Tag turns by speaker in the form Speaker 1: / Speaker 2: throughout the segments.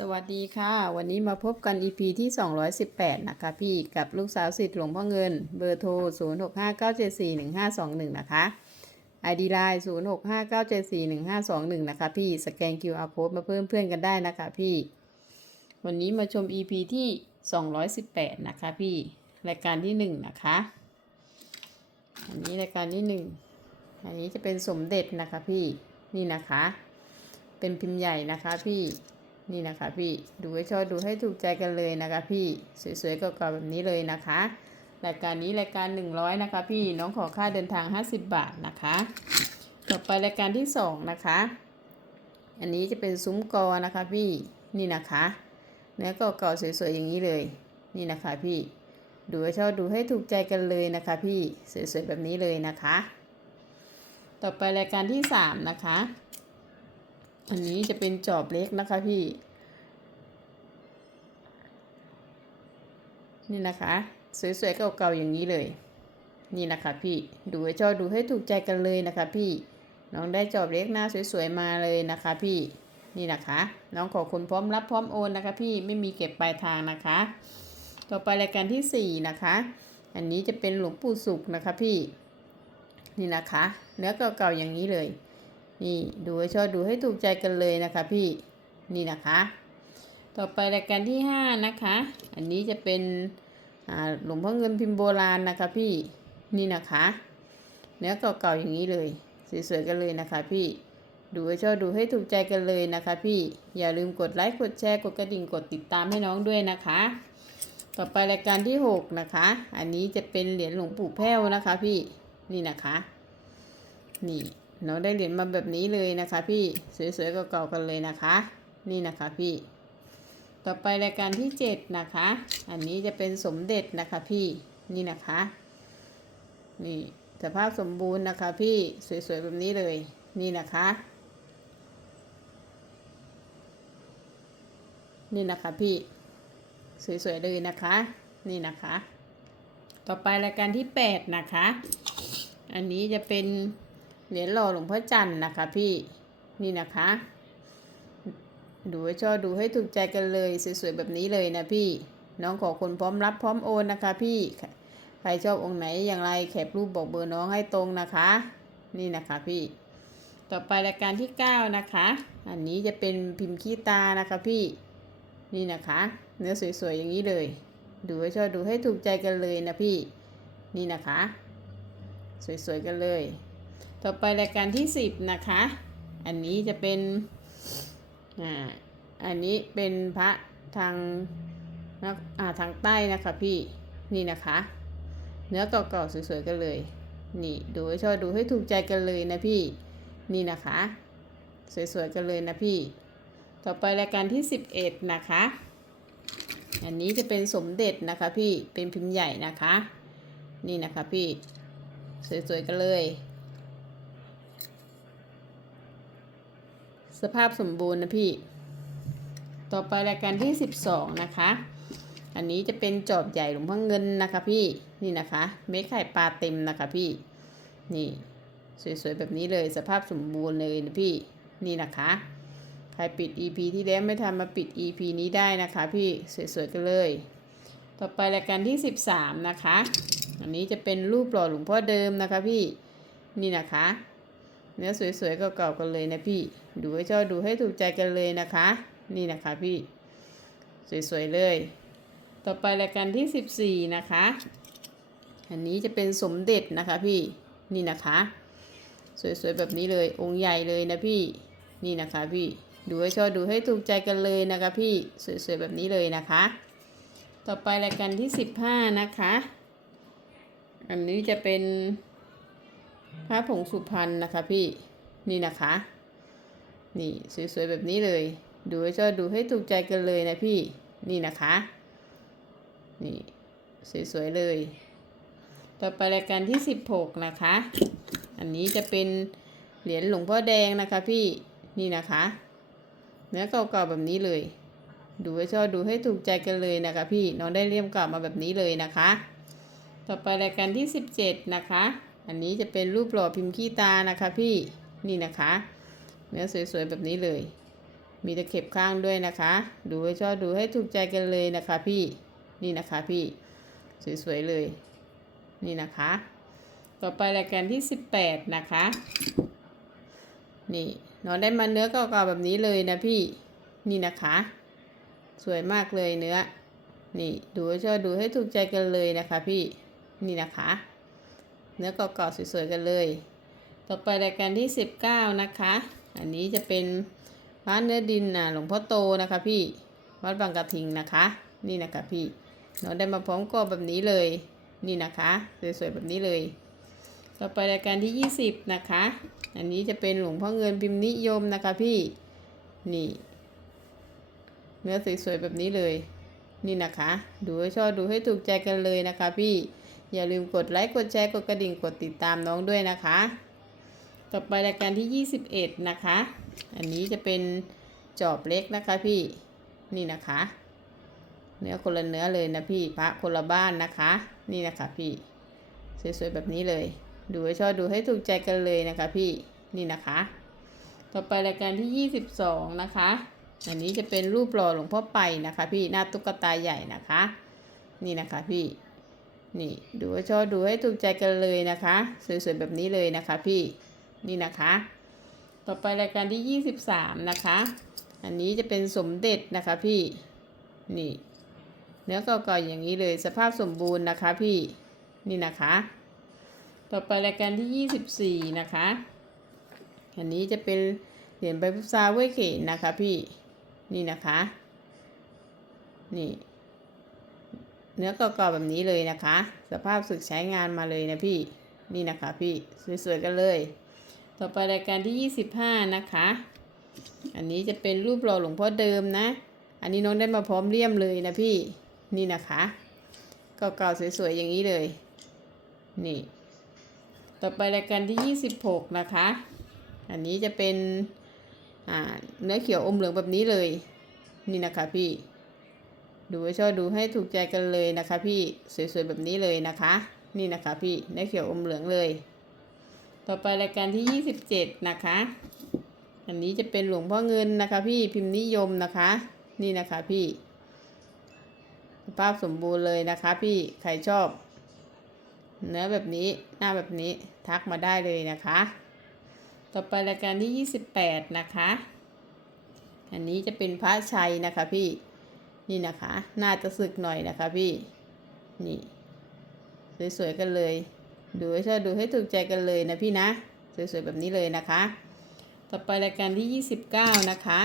Speaker 1: สวัสดีค่ะ วันนี้มาพบกัน EP ที่ 218 นะคะพี่กับลูกสาวสิทธิ์หลวงพ่อเงิน เบอร์โทร 0659741521 นะคะ ID Line 0659741521 นะคะพี่สแกน QR Code มาเพิ่มเพื่อนกันได้นะคะพี่ วันนี้มาชม EP ที่ 218 นะคะพี่ รายการที่ 1 นะคะ อันนี้รายการที่ 1 อันนี้จะเป็นสมเด็จนะคะพี่นี่นะคะ เป็นพิมพ์ใหญ่นะคะพี่ นี่นะคะพี่ดูให้ชอบดูให้ถูกใจกันเลยนะคะพี่สวยๆก่าๆแบบนี้เลยนะคะรายการนี้รายการ 100 นะคะ พี่น้องขอค่าเดินทาง 50 บาทนะคะ ต่อไปรายการที่ 2 นะคะ อันนี้จะเป็นซุ้มกอนะคะพี่นี่นะคะ เนื้อเก่าๆสวยๆอย่างนี้เลย นี่นะคะพี่ดูให้ชอบดูให้ถูกใจกันเลยนะคะ พี่สวยๆแบบนี้เลยนะคะ ต่อไปรายการที่ 3 นะคะ อันนี้จะเป็นจอบเล็กนะคะพี่ นี่นะคะ สวยๆเก่าๆอย่างนี้เลย นี่นะคะพี่ดูให้ชอบดูให้ถูกใจกันเลยนะคะ พี่น้องได้จอบเล็กหน้าสวยๆมาเลยนะคะพี่นี่นะคะ น้องขอคุณพร้อมรับพร้อมโอนนะคะ พี่ไม่มีเก็บปลายทางนะคะ ต่อไปรายการที่สี่นะคะ อันนี้จะเป็นหลวงปู่สุขนะคะพี่นี่นะคะ เนื้อเก่าๆอย่างนี้เลย นี่ดูให้ชอบดูให้ถูกใจกันเลยนะคะพี่นี่นะคะ ต่อไปรายการที่ห้านะคะ อันนี้จะเป็นหลวงพ่อเงินพิมพ์โบราณนะคะพี่ นี่นะคะ เนื้อเก่าๆอย่างนี้เลย สวยๆกันเลยนะคะพี่ ดูให้ชอบดูให้ถูกใจกันเลยนะคะ พี่ อย่าลืมกดไลค์กดแชร์กดกระดิ่งกดติดตามให้น้องด้วยนะคะ ต่อไปรายการที่หกนะคะ อันนี้จะเป็นเหรียญหลวงปู่แพ้วนะคะ พี่ นี่นะคะ นี่น้องได้เหรียญมาแบบนี้เลยนะคะ พี่ สวยๆเก่าๆกันเลยนะคะ นี่นะคะพี่ ต่อไปรายการที่เจ็ดนะคะ อันนี้จะเป็นสมเด็จนะคะพี่นี่นะคะ นี่สภาพสมบูรณ์นะคะพี่สวยๆแบบนี้เลยนี่นะคะ นี่นะคะพี่สวยๆเลยนะคะ นี่นะคะ ต่อไปรายการที่แปดนะคะ อันนี้จะเป็นเหรียญหล่อหลวงพ่อจันทร์นะคะพี่นี่นะคะ ดูให้ชอบดูให้ถูกใจกันเลยสวยๆแบบนี้เลยนะพี่น้องขอคนพร้อมรับพร้อมโอนนะคะ พี่ใครชอบองค์ไหนอย่างไรแคปรูปบอกเบอร์น้องให้ตรงนะคะ นี่นะคะพี่ ต่อไปรายการที่ 9 นะคะ อันนี้จะเป็นพิมพ์ขี้ตานะคะพี่นี่นะคะ เนื้อสวยๆอย่างนี้เลย ดูให้ชอบดูให้ถูกใจกันเลยนะพี่ นี่นะคะ สวยๆกันเลย ต่อไปรายการที่ 10 นะคะ อันนี้จะเป็น อ่าอันนี้เป็นพระทางนักอ่าทางใต้นะคะพี่นี่นะคะ เนื้อเก่าๆสวยๆกันเลย นี่ดูให้ชอบดูให้ถูกใจกันเลยนะพี่นี่นะคะ สวยๆกันเลยนะพี่ ต่อไปรายการที่ 11 นะคะ อันนี้จะเป็นสมเด็จนะคะพี่เป็นพิมพ์ใหญ่นะคะ นี่นะคะพี่ สวยๆกันเลย สภาพสมบูรณ์นะพี่ ต่อไปรายการที่ 12 นะคะ อันนี้จะเป็นจอบใหญ่หลวงพ่อเงินนะคะพี่ นี่นะคะ เม็ดไข่ปลาเต็มนะคะพี่ นี่สวยๆแบบนี้เลย สภาพสมบูรณ์เลยนะพี่ นี่นะคะ ใครปิด EP ที่แล้วไม่ทันมาปิด EP นี้ได้นะคะ พี่ สวยๆกันเลย ต่อไปรายการที่ 13 นะคะ อันนี้จะเป็นรูปหล่อหลวงพ่อเดิมนะคะพี่ นี่นะคะ เนื้อสวยๆเก่ากันเลยนะพี่ ดูให้ชอบดูให้ถูกใจกันเลยนะคะ นี่นะคะพี่ สวยๆเลย ต่อไปรายการที่ 14 นะคะ อันนี้จะเป็นสมเด็จนะคะพี่ นี่นะคะ สวยๆแบบนี้เลย องค์ใหญ่เลยนะพี่ นี่นะคะพี่ ดูให้ชอบดูให้ถูกใจกันเลยนะคะพี่ สวยๆแบบนี้เลยนะคะ ต่อไปรายการที่ 15 นะคะ อันนี้จะเป็น พระผงสุพรรณนะคะพี่ นี่นะคะ นี่สวยๆแบบนี้เลย ดูให้ชอบดูให้ถูกใจกันเลยนะพี่ นี่นะคะ นี่สวยๆเลย ต่อไปรายการที่ 16 นะคะ อันนี้จะเป็นเหรียญหลวงพ่อแดงนะคะพี่ นี่นะคะ เนื้อเก่าๆแบบนี้เลย ดูให้ชอบดูให้ถูกใจกันเลยนะคะพี่ น้องได้เลี่ยมกลับมาแบบนี้เลยนะคะ ต่อไปรายการที่ 17 นะคะ อันนี้จะเป็นรูปหล่อพิมพ์ขี้ตานะคะพี่นี่นะคะ เนื้อสวยๆแบบนี้เลย มีตะเข็บข้างด้วยนะคะ ดูให้ชอบดูให้ถูกใจกันเลยนะคะพี่นี่นะคะพี่สวยๆเลย นี่นะคะ ต่อไปรายการที่ 18 นะคะ นี่น้องได้มาเนื้อเก่าๆแบบนี้เลยนะพี่นี่นะคะ สวยมากเลยเนื้อ นี่ดูให้ชอบดูให้ถูกใจกันเลยนะคะพี่นี่นะคะ เนื้อเก่าๆสวยๆกันเลย ต่อไปรายการที่ 19 นะคะ อันนี้จะเป็นร้านเนื้อดินน่ะหลวงพ่อโตนะคะพี่วัดบางกระทิงนะคะ นี่นะคะพี่น้องได้มาพร้อมกรอบแบบนี้เลย นี่นะคะสวยๆแบบนี้เลย ต่อไปรายการที่ 20 นะคะ อันนี้จะเป็นหลวงพ่อเงินพิมพ์นิยมนะคะพี่นี่เนื้อสวยๆแบบนี้เลย นี่นะคะ ดูให้ชอบดูให้ถูกใจกันเลยนะคะพี่ อย่าลืมกดไลค์ กดแชร์ กดกระดิ่ง กดติดตามน้องด้วยนะคะ ต่อไปรายการที่ 21 นะคะ อันนี้จะเป็นจอบเล็กนะคะพี่ นี่นะคะ เนื้อคนละเนื้อเลยนะพี่ พระคนละบ้านนะคะ นี่นะคะพี่ สวยๆแบบนี้เลย ดูให้ชอบดูให้ถูกใจกันเลยนะคะพี่ นี่นะคะ ต่อไปรายการที่ 22 นะคะ อันนี้จะเป็นรูปหล่อหลวงพ่อไปนะคะ พี่ หน้าตุ๊กตาใหญ่นะคะ นี่นะคะพี่ นี่ดูให้ชอบดูให้ถูกใจกันเลยนะคะ สวยๆแบบนี้เลยนะคะพี่นี่นะคะ ต่อไปรายการที่ 23 นะคะ อันนี้จะเป็นสมเด็จนะคะพี่นี่ เนื้อเก่าๆอย่างนี้เลยสภาพสมบูรณ์นะคะพี่นี่นะคะ ต่อไปรายการที่ 24 นะคะ อันนี้จะเป็นเหรียญใบพุทราเว้ยเขนนะคะพี่นี่นะคะ นี่ เนื้อก่าๆแบบนี้เลยนะคะ สภาพสึกใช้งานมาเลยนะพี่นี่นะคะพี่สวยๆกันเลย ต่อไปรายการที่ 25 นะคะ อันนี้จะเป็นรูปหล่อหลวงพ่อเดิมนะ อันนี้น้องได้มาพร้อมเลี่ยมเลยนะพี่นี่นะคะเก่าๆสวยๆอย่างนี้เลย นี่ ต่อไปรายการที่ 26 นะคะ อันนี้จะเป็นเนื้อเขียวอมเหลืองแบบนี้เลย นี่นะคะพี่ ดูให้ชอบดูให้ถูกใจกันเลยนะคะ พี่สวยๆแบบนี้เลยนะคะ นี่นะคะ พี่เนื้อเขียวอมเหลืองเลย ต่อไปรายการที่ 27 นะคะ อันนี้จะเป็นหลวงพ่อเงินนะคะ พี่พิมพ์นิยมนะคะ นี่นะคะพี่สภาพสมบูรณ์เลยนะคะ พี่ใครชอบ เนื้อแบบนี้หน้าแบบนี้ทักมาได้เลยนะคะ ต่อไปรายการที่ 28 นะคะ อันนี้จะเป็นพระชัยนะคะพี่ นี่นะคะ น่าจะสึกหน่อยนะคะพี่ นี่ สวยๆกันเลย ดูให้ชอบดูให้ถูกใจกันเลยนะพี่นะ สวยๆแบบนี้เลยนะคะ ต่อไปรายการที่ 29 นะคะ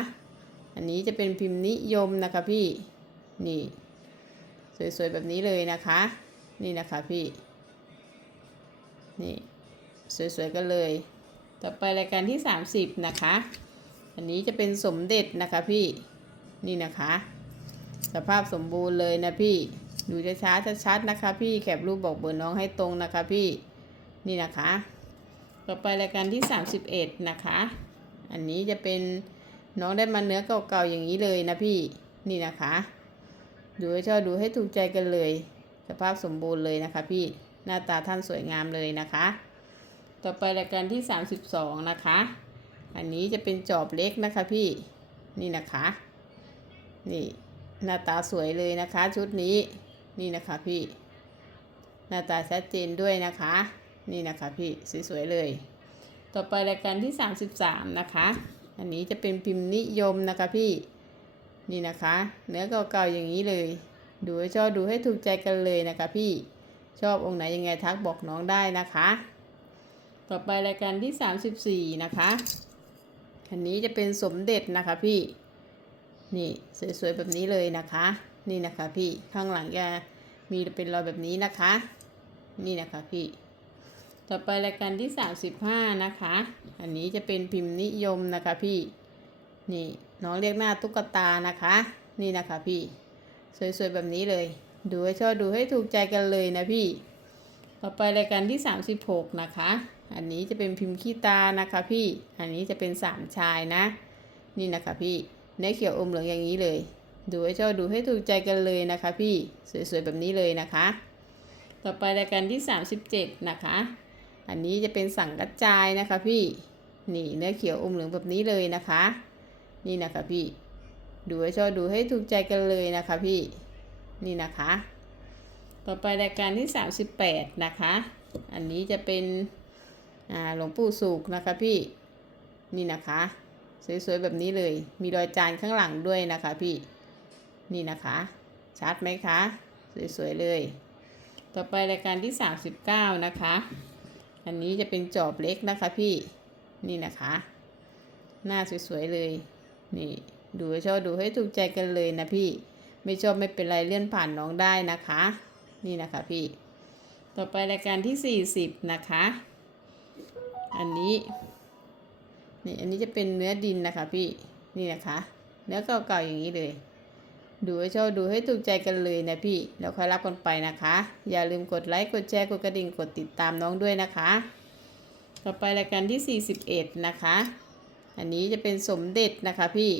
Speaker 1: อันนี้จะเป็นพิมพ์นิยมนะคะพี่ นี่ สวยๆแบบนี้เลยนะคะ นี่นะคะพี่ นี่ สวยๆกันเลย ต่อไปรายการที่ 30 นะคะ อันนี้จะเป็นสมเด็จนะคะพี่ นี่นะคะ สภาพสมบูรณ์เลยนะพี่ ดูช้าๆชัดๆนะคะ พี่แคปรูปบอกเบอร์น้องให้ตรงนะคะพี่ นี่นะคะ ต่อไปรายการที่ 31 นะคะ อันนี้จะเป็นน้องได้มาเนื้อเก่าๆอย่างนี้เลยนะพี่ นี่นะคะ ดูให้ชอบดูให้ถูกใจกันเลย สภาพสมบูรณ์เลยนะคะ พี่ หน้าตาท่านสวยงามเลยนะคะ ต่อไปรายการที่ 32 นะคะ อันนี้จะเป็นจอบเล็กนะคะพี่ นี่นะคะ นี่ หน้าตาสวยเลยนะคะ ชุดนี้นี่นะคะพี่ หน้าตาชัดเจนด้วยนะคะ นี่นะคะพี่สวยๆเลย ต่อไปรายการที่ 33 นะคะ อันนี้จะเป็นพิมพ์นิยมนะคะพี่ นี่นะคะ เนื้อเก่าๆอย่างนี้เลย ดูให้ชอบดูให้ถูกใจกันเลยนะคะพี่ ชอบองค์ไหนยังไงทักบอกน้องได้นะคะ ต่อไปรายการที่ 34 นะคะ อันนี้จะเป็นสมเด็จนะคะพี่ นี่สวยๆแบบนี้เลยนะคะ นี่นะคะพี่ข้างหลังจะมีเป็นรอยแบบนี้นะคะ นี่นะคะพี่ ต่อไปรายการที่ 35 นะคะ อันนี้จะเป็นพิมพ์นิยมนะคะพี่ นี่น้องเรียกหน้าตุ๊กตานะคะ นี่นะคะพี่ สวยๆแบบนี้เลย ดูให้ชอบดูให้ถูกใจกันเลยนะพี่ ต่อไปรายการที่ 36 นะคะ อันนี้จะเป็นพิมพ์ขี้ตานะคะพี่ อันนี้จะเป็นสามชายนะ นี่นะคะพี่ เนื้อเขียวอมเหลืองอย่างนี้เลย ดูให้ชอบดูให้ถูกใจกันเลยนะคะ พี่สวยๆแบบนี้เลยนะคะ ต่อไปรายการที่ 37 นะคะ อันนี้จะเป็นสั่งกัจจายนะคะพี่นี่เนื้อเขียวอมเหลืองแบบนี้เลยนะคะ นี่นะคะพี่ดูให้ชอบดูให้ถูกใจกันเลยนะคะพี่นี่นะคะ ต่อไปรายการที่ 38 นะคะ อันนี้จะเป็นหลวงปู่สุกนะคะพี่นี่นะคะ สวยๆแบบนี้เลย มีรอยจานข้างหลังด้วยนะคะพี่ นี่นะคะ ชัดไหมคะ สวยๆเลย ต่อไปรายการที่ 39 นะคะ อันนี้จะเป็นจอบเล็กนะคะพี่ นี่นะคะ หน้าสวยๆเลย นี่ ดูชอบดูให้ถูกใจกันเลยนะพี่ ไม่ชอบไม่เป็นไรเลื่อนผ่านน้องได้นะคะ นี่นะคะพี่ ต่อไปรายการที่ 40 นะคะ อันนี้ นี่อันนี้จะเป็นเนื้อดินนะคะพี่นี่นะคะ เนื้อเก่าๆอย่างนี้เลย ดูให้ชอบดูให้ถูกใจกันเลยนะพี่แล้วค่อยรับกันไปนะคะ อย่าลืมกดไลค์กดแชร์กดกระดิ่งกดติดตามน้องด้วยนะคะ ต่อไปรายการที่ 41 นะคะ อันนี้จะเป็นสมเด็จนะคะพี่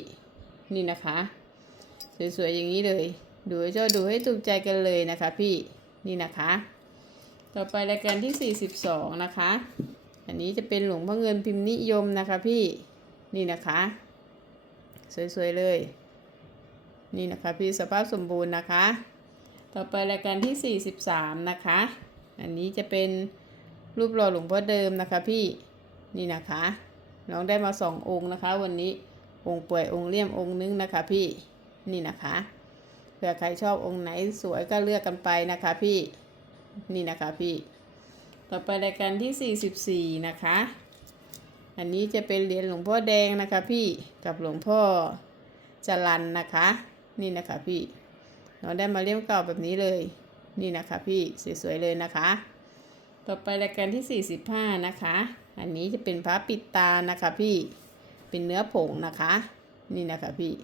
Speaker 1: นี่นะคะ สวยๆอย่างนี้เลย ดูให้ชอบดูให้ถูกใจกันเลยนะคะพี่นี่นะคะ ต่อไปรายการที่ 42 นะคะ อันนี้จะเป็นหลวงพ่อเงินพิมพ์นิยมนะคะพี่นี่นะคะ สวยๆเลย นี่นะคะพี่สภาพสมบูรณ์นะคะ ต่อไปรายการที่ 43 นะคะ อันนี้จะเป็นรูปหล่อหลวงพ่อเดิมนะคะพี่นี่นะคะน้องได้มาสององค์นะคะ วันนี้องค์ป่วยองค์เลี่ยมองค์นึงนะคะพี่นี่นะคะเผื่อใครชอบองค์ไหนสวยก็เลือกกันไปนะคะพี่นี่นะคะพี่ ต่อไปรายการที่ 44 นะคะ อันนี้จะเป็นเหรียญหลวงพ่อแดงนะคะพี่กับหลวงพ่อจรันนะคะ นี่นะคะพี่เราได้มาเล่มเก่าแบบนี้เลย นี่นะคะพี่สวยๆเลยนะคะ ต่อไปรายการที่ 45 นะคะ อันนี้จะเป็นพระปิดตานะคะพี่เป็นเนื้อผงนะคะ นี่นะคะพี่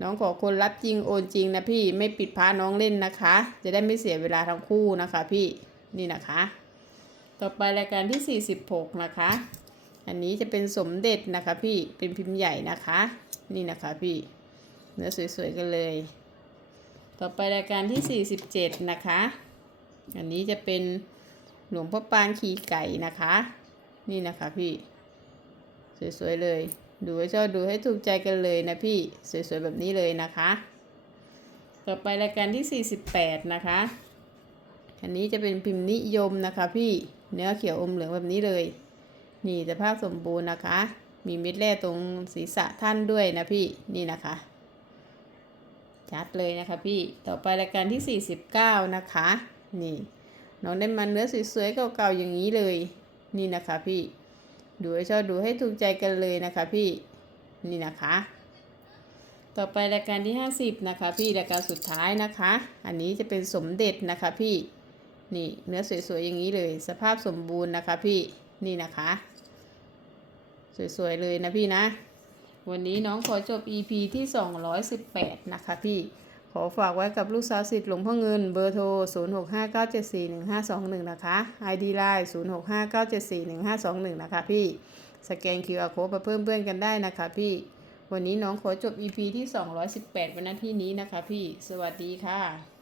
Speaker 1: น้องขอคนรับจริงโอนจริงนะพี่ไม่ปิดพระน้องเล่นนะคะ จะได้ไม่เสียเวลาทั้งคู่นะคะพี่ นี่นะคะ ต่อไปรายการที่ 46 นะคะ อันนี้จะเป็นสมเด็จนะคะพี่เป็นพิมพ์ใหญ่นะคะ นี่นะคะพี่เนื้อสวยๆกันเลย ต่อไปรายการที่ 47 นะคะ อันนี้จะเป็นหลวงพ่อปางขี่ไก่นะคะ นี่นะคะพี่ สวยๆเลย ดูให้ชอบดูให้ถูกใจกันเลยนะพี่ สวยๆแบบนี้เลยนะคะ ต่อไปรายการที่ 48 นะคะ อันนี้จะเป็นพิมพ์นิยมนะคะ พี่เนื้อเขียวอมเหลืองแบบนี้เลย นี่สภาพสมบูรณ์นะคะ มีเม็ดแร่ตรงศีรษะท่านด้วยนะพี่นี่นะคะชัดเลยนะคะพี่ต่อไปรายการที่ 49 นะคะ นี่น้องได้มาเนื้อสวยๆเก่าๆอย่างนี้เลย นี่นะคะพี่ดูให้ชอบดูให้ถูกใจกันเลยนะคะพี่นี่นะคะ ต่อไปรายการที่ 50 นะคะ พี่รายการสุดท้ายนะคะ อันนี้จะเป็นสมเด็จนะคะพี่ นี่เนื้อสวยๆอย่างนี้เลย สภาพสมบูรณ์นะคะพี่นี่นะคะ สวยๆเลยนะพี่นะ วันนี้น้องขอจบ EP ที่ 218 นะคะพี่ขอฝากไว้กับลูกสาวสิทธิ์หลวงพ่อเงินเบอร์โทร 0659741521 นะคะ ID Line 0659741521 นะคะพี่ สแกน QR Code มาเพิ่มเพื่อนกันได้นะคะพี่ วันนี้น้องขอจบ EP ที่ 218 วันนั้นที่นี้นะคะพี่ สวัสดีค่ะ